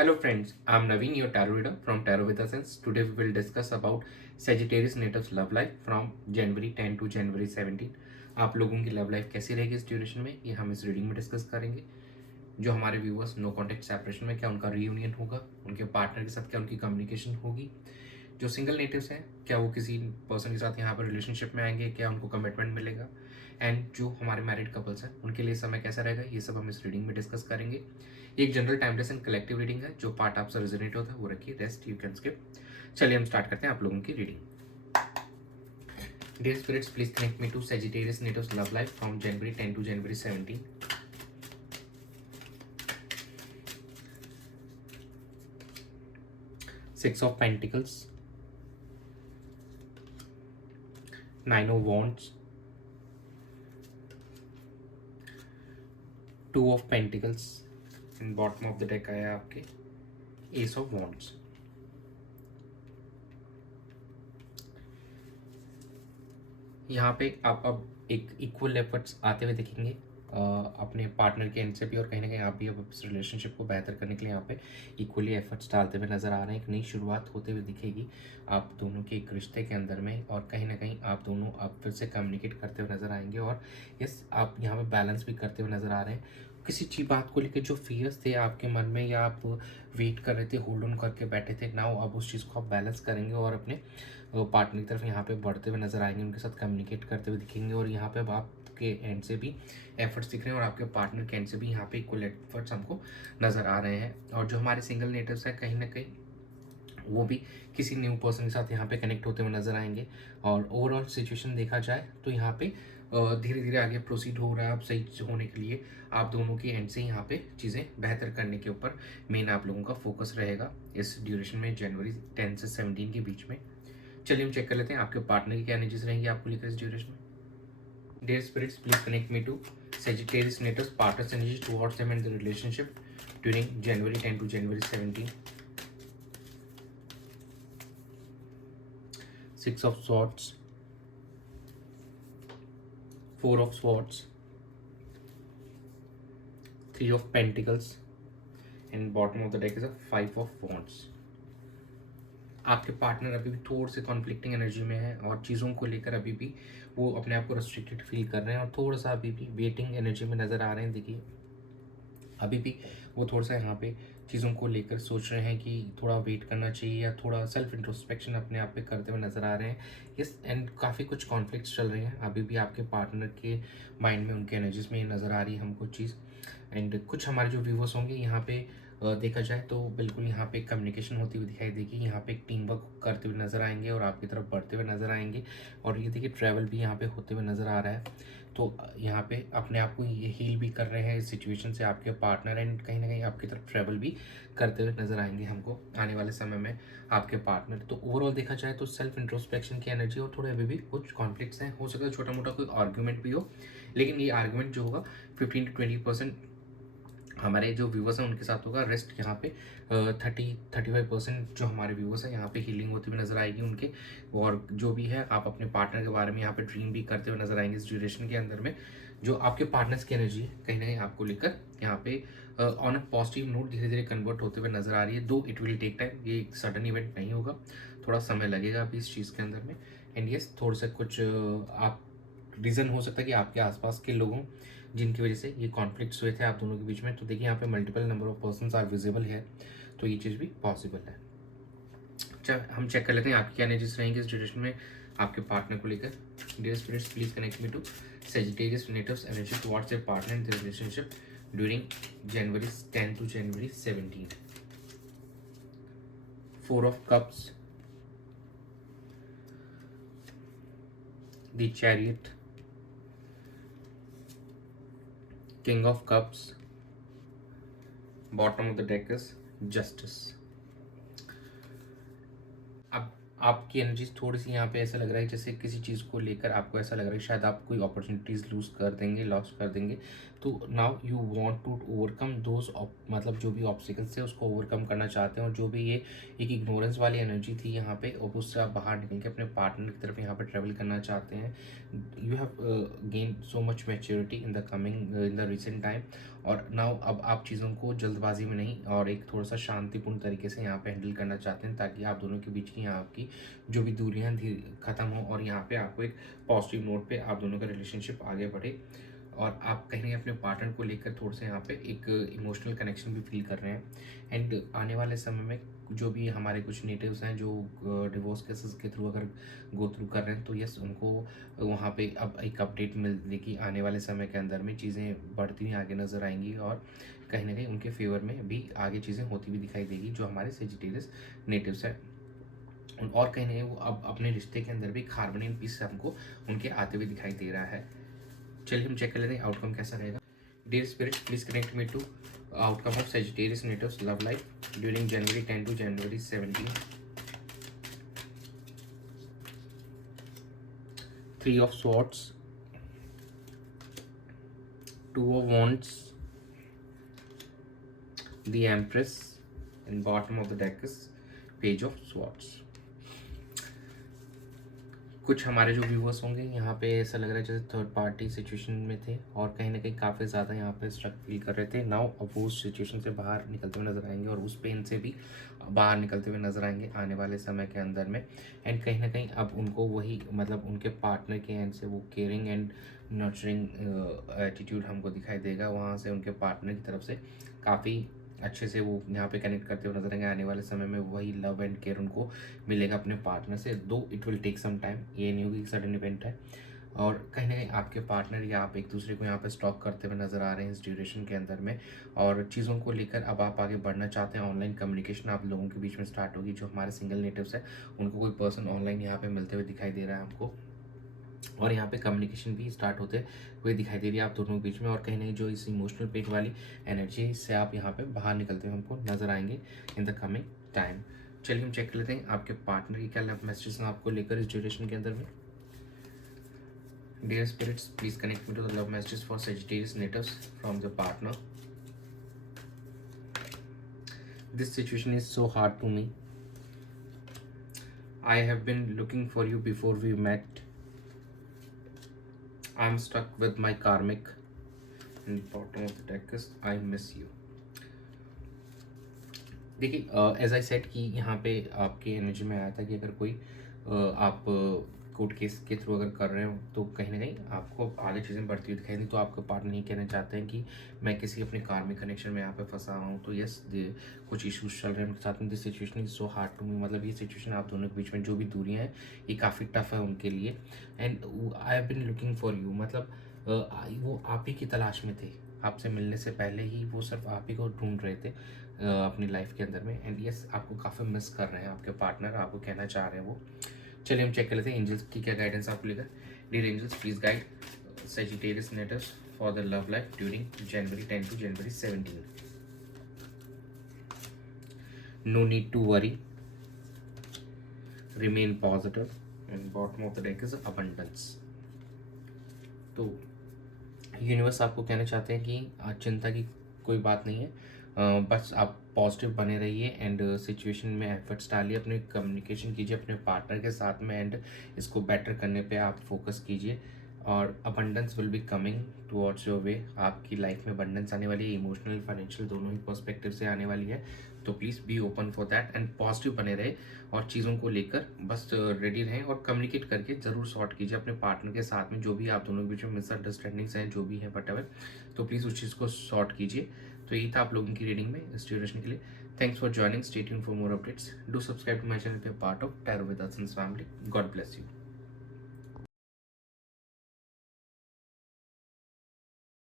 Hello friends, I'm Naveen, your tarot reader from Tarot with Essence. Today we will discuss about Sagittarius natives love life from January 10 to January 17. आप लोगों की love life कैसी रहेगी इस duration में, ये हम इस रीडिंग में डिस्कस करेंगे। जो हमारे व्यूवर्स नो कॉन्टेक्ट सेपरेशन में, क्या उनका रीयूनियन होगा, उनके पार्टनर के साथ क्या उनकी कम्युनिकेशन होगी। जो सिंगल नेटिव्स हैं, क्या वो किसी पर्सन के साथ यहाँ पर रिलेशनशिप में आएंगे, क्या उनको कमिटमेंट मिलेगा। एंड जो हमारे मैरिड कपल्स हैं उनके लिए समय कैसा रहेगा, ये सब हम इस रीडिंग में डिस्कस करेंगे। ये एक general timeless and collective reading है। जो पार्ट आपसे रेजोनेट होता है वो रखिए, रेस्ट यू कैन स्किप। चलिए हम स्टार्ट करते हैं आप लोगों की reading. Dear spirits, please connect me to Sagittarius natives love life from January 10 to January 17. Six of Pentacles, Nine of Wands, Two of Pentacles, and bottom of the deck आया आपके Ace of Wands. यहाँ पे आप अब एक equal efforts आते हुए दिखेंगे अपने पार्टनर के एंड से भी, और कहीं ना कहीं आप भी अब इस रिलेशनशिप को बेहतर करने के लिए यहाँ पे इक्वली एफर्ट्स डालते हुए नज़र आ रहे हैं। एक नई शुरुआत होते हुए दिखेगी आप दोनों के एक रिश्ते के अंदर में, और कहीं ना कहीं आप दोनों अब फिर से कम्युनिकेट करते हुए नज़र आएंगे। और यस, आप यहाँ पे बैलेंस भी करते हुए नज़र आ रहे हैं। किसी चीज़ बात को लेकर जो फियर्स थे आपके मन में, या आप वेट कर रहे थे, होल्ड ऑन करके बैठे थे, नाउ अब उस चीज़ को आप बैलेंस करेंगे और अपने पार्टनर की तरफ यहाँ पे बढ़ते हुए नजर आएंगे, उनके साथ कम्युनिकेट करते हुए दिखेंगे। और यहाँ पे अब आपके एंड से भी एफर्ट्स दिख रहे हैं और आपके पार्टनर के एंड से भी यहाँ पे इक्वल एफर्ट्स हमको नज़र आ रहे हैं। और जो हमारे सिंगल नेटिव्स हैं, कहीं ना कहीं वो भी किसी न्यू पर्सन के साथ यहाँ पे कनेक्ट होते हुए नजर आएंगे। और ओवरऑल सिचुएशन देखा जाए तो यहाँ पे धीरे धीरे आगे प्रोसीड हो रहा है। आप सही होने के लिए आप दोनों के एंड से यहाँ पे चीज़ें बेहतर करने के ऊपर मेन आप लोगों का फोकस रहेगा इस ड्यूरेशन में, जनवरी 10 से 17 के बीच में। चलिए हम चेक कर लेते हैं आपके पार्टनर की क्या एनर्जीज रहेंगी आपको लेकर इस ड्यूरेशन में। Dear spirits, please connect me to Sagittarius natives partners energy towards them and the relationship during January 10 to January 17. Six of Swords, Four of Swords, Three of Pentacles, and bottom of the deck is a Five of Wands. आपके partner अभी भी थोड़े से conflicting energy में है और चीज़ों को लेकर अभी भी वो अपने आप को रेस्ट्रिक्टेड फील कर रहे हैं और थोड़ा सा अभी भी वेटिंग एनर्जी में नज़र आ रहे हैं। देखिए अभी भी वो थोड़ा सा यहाँ पे चीज़ों को लेकर सोच रहे हैं कि थोड़ा वेट करना चाहिए, या थोड़ा सेल्फ इंट्रोस्पेक्शन अपने आप पे करते हुए नज़र आ रहे हैं। यस, एंड काफ़ी कुछ कॉन्फ्लिक्ट्स चल रहे हैं अभी भी आपके पार्टनर के माइंड में, उनके एनर्जीज में ये नज़र आ रही है हमको चीज़। एंड कुछ हमारे जो व्यूवर्स होंगे यहाँ पे देखा जाए तो बिल्कुल यहाँ पे कम्युनिकेशन होती हुई दिखाई देगी। यहाँ पे एक टीम वर्क करते हुए नज़र आएंगे और आपकी तरफ बढ़ते हुए नज़र आएंगे। और ये देखिए ट्रैवल भी यहाँ पे होते हुए नज़र आ रहा है। तो यहाँ पे अपने आप को ये हील भी कर रहे हैं इस सिचुएशन से आपके पार्टनर, एंड कहीं ना कहीं आपकी तरफ ट्रैवल भी करते हुए नज़र आएंगे हमको आने वाले समय में आपके पार्टनर। तो ओवरऑल देखा जाए तो सेल्फ इंट्रोस्पेक्शन की एनर्जी, और थोड़े अभी भी कुछ कॉन्फ्लिक्ट्स हैं। हो सकता है छोटा मोटा कोई आर्ग्यूमेंट भी हो, लेकिन ये आर्ग्यूमेंट जो होगा 15 to 20% हमारे जो व्यूवर्स हैं उनके साथ होगा। रेस्ट यहाँ पे 30-35% जो हमारे व्यूवर्स हैं यहाँ पे हीलिंग होती हुई नजर आएगी उनके। और जो भी है आप अपने पार्टनर के बारे में यहाँ पे ड्रीम भी करते हुए नजर आएंगे इस ड्यूरेशन के अंदर में। जो आपके पार्टनर्स की एनर्जी है कहीं ना कहीं आपको लेकर यहाँ पे ऑन अ पॉजिटिव नोट धीरे धीरे कन्वर्ट होते हुए नजर आ रही है। दो इट विल टेक टाइम, ये एक सडन इवेंट नहीं होगा, थोड़ा समय लगेगा अभी इस चीज़ के अंदर में। एंड यस, थोड़ा सा कुछ आप रीज़न हो सकता है कि आपके आसपास के लोगों जिनकी वजह से ये कॉन्फ्लिक्ट्स हुए थे आप दोनों के बीच में। तो देखिए यहाँ पे multiple number of persons are visible है, तो ये चीज़ भी पॉसिबल है। चल हम चेक कर लेते हैं आपकी क्या एनर्जीज रहेंगी इस ड्यूरेशन में आपके पार्टनर को लेकर। Dear spirits, please connect me to Sagittarius natives energy towards their partner in their relationship during January 10 to January 17. Four of Cups, the Chariot, King of Cups, bottom of the deck is Justice. अब आपकी energies थोड़ी सी यहाँ पे ऐसा लग रहा है जैसे किसी चीज़ को लेकर आपको ऐसा लग रहा है शायद आप कोई अपॉर्चुनिटीज़ लॉस कर देंगे। तो now you want to overcome those, मतलब जो भी ऑब्स्टिकल्स थे उसको ओवरकम करना चाहते हैं। और जो भी ये एक इग्नोरेंस वाली एनर्जी थी यहाँ पे, अब उससे आप बाहर निकल के अपने पार्टनर की तरफ यहाँ पे ट्रैवल करना चाहते हैं। You have gain so much maturity in the coming in the recent time. और नाउ अब आप चीज़ों को जल्दबाजी में नहीं और एक थोड़ा सा शांतिपूर्ण तरीके से यहाँ पे हैंडल करना चाहते हैं, ताकि आप दोनों के बीच की यहाँ आपकी जो भी दूरियाँ ख़त्म हो और यहाँ पे आपको एक पॉजिटिव नोट पे आप दोनों का रिलेशनशिप आगे बढ़े। और आप कहीं ना कहीं अपने पार्टनर को लेकर थोड़ा सा यहाँ पे एक इमोशनल कनेक्शन भी फील कर रहे हैं। एंड आने वाले समय में जो भी हमारे कुछ नेटिव्स हैं जो डिवोर्स केसेस के थ्रू अगर गो थ्रू कर रहे हैं, तो यस उनको वहाँ पे अब एक अपडेट मिलेगी। आने वाले समय के अंदर में चीज़ें बढ़ती हुई आगे नज़र आएंगी और कहीं ना कहीं उनके फेवर में भी आगे चीज़ें होती हुई दिखाई देगी जो हमारे सेजिटेरियस नेटिव्स हैं। और कहीं ना कहीं वो अब अपने रिश्ते के अंदर भी एक हार्मनी एंड पीस हमको उनके आते हुए दिखाई दे रहा है। चलिए हम चेक कर लेते हैं आउटकम कैसा रहेगा। Dear spirit, please connect me to outcome of Sagittarius natives love life during January 10 to January 17। 3 of Swords, 2 of Wands, the Empress, and bottom of the deck is Page of Swords। कुछ हमारे जो viewers होंगे यहाँ पे ऐसा लग रहा है जैसे थर्ड पार्टी सिचुएशन में थे और कहीं ना कहीं काफ़ी ज़्यादा यहाँ पे स्ट्रक फील कर रहे थे। नाउ अब वो उस सिचुएशन से बाहर निकलते हुए नजर आएंगे और उस पेन से भी बाहर निकलते हुए नजर आएंगे आने वाले समय के अंदर में। एंड कहीं ना कहीं अब उनको वही मतलब उनके पार्टनर के एंड से वो केयरिंग एंड नर्चरिंग एटीट्यूड हमको दिखाई देगा। वहाँ से उनके पार्टनर की तरफ से काफ़ी अच्छे से वो यहाँ पे कनेक्ट करते हुए नजर आएंगे। आने वाले समय में वही लव एंड केयर उनको मिलेगा अपने पार्टनर से, though it will take some time. ये नहीं होगी सडन इवेंट है। और कहीं ना कहीं आपके पार्टनर या आप एक दूसरे को यहाँ पे स्टॉक करते हुए नजर आ रहे हैं इस ड्यूरेशन के अंदर में। और चीज़ों को लेकर अब आप आगे बढ़ना चाहते हैं। ऑनलाइन कम्युनिकेशन आप लोगों के बीच में स्टार्ट होगी। जो हमारे सिंगल नेटिव्स है उनको कोई पर्सन ऑनलाइन यहाँ पे मिलते हुए दिखाई दे रहा है हमको, और यहाँ पे कम्युनिकेशन भी स्टार्ट होते हुए दिखाई दे रही है आप दोनों के बीच में। और कहीं ना कहीं जो इस इमोशनल पेट वाली एनर्जी से आप यहाँ पे बाहर निकलते हुए हमको नजर आएंगे इन द कमिंग टाइम। चलिए हम चेक कर लेते हैं आपके पार्टनर की क्या लव मैसेजेस हैं आपको लेकर इस ड्यूरेशन के अंदर में। Dear spirits, please connect me to the love messages for Sagittarius natives from the partner. This situation is so hard to me. I have been looking for you before we met. I'm stuck with my karmic, and bottom of the deck is I miss you। देखिए as I said कि यहाँ पे आपके energy में आया था कि अगर कोई आप कोर्ट केस के थ्रू अगर कर रहे हो तो कहीं ना कहीं आपको आगे चीज़ें बढ़ती हुई दिखाई दी। तो आपका पार्टनर ये कहना चाहते हैं कि मैं किसी अपने कार्मिक कनेक्शन में यहाँ पे फंसा हूँ। तो यस कुछ इश्यूज चल रहे हैं उनके साथ में। This situation is so hard to me, मतलब ये सिचुएशन आप दोनों के बीच में जो भी दूरियाँ हैं ये काफ़ी टफ है उनके लिए। And I have been looking for you, मतलब वो आप ही की तलाश में थे। आपसे मिलने से पहले ही वो सिर्फ आप ही को ढूंढ रहे थे अपनी लाइफ के अंदर में। एंड यस आपको काफ़ी मिस कर रहे हैं आपके पार्टनर, आपको कहना चाह रहे हैं वो। चलिए हम चेक कर लेते हैं एंजल्स की क्या गाइडेंस आपको लेकर। Dear angels, please guide Sagittarius natives for the love life during January 10 to January 17। No need to worry, remain positive, and bottom of the deck is abundance. तो यूनिवर्स आपको कहना चाहते हैं कि चिंता की कोई बात नहीं है, बस आप पॉजिटिव बने रहिए एंड सिचुएशन में एफर्ट्स डालिए, अपने कम्युनिकेशन कीजिए अपने पार्टनर के साथ में एंड इसको बेटर करने पे आप फोकस कीजिए। और abundance will be coming towards your way. आपकी लाइफ में अबंडेंस आने वाली है, इमोशनल फाइनेंशियल दोनों ही पर्सपेक्टिव से आने वाली है। तो please be open for that and positive बने रहे और चीज़ों को लेकर बस रेडी रहें और कम्युनिकेट करके ज़रूर सॉर्ट कीजिए अपने पार्टनर के साथ में। जो भी आप दोनों के बीच में मिसअंडरस्टैंडिंग्स हैं जो भी है वट, तो प्लीज़ उस चीज़ को सॉर्ट कीजिए। तो यही था आप लोगों की रीडिंग में इस ड्यूरेशन के लिए। Thanks for joining, stay tuned for more updates, do subscribe to my channel, be part of tarot with Essence family. God bless you.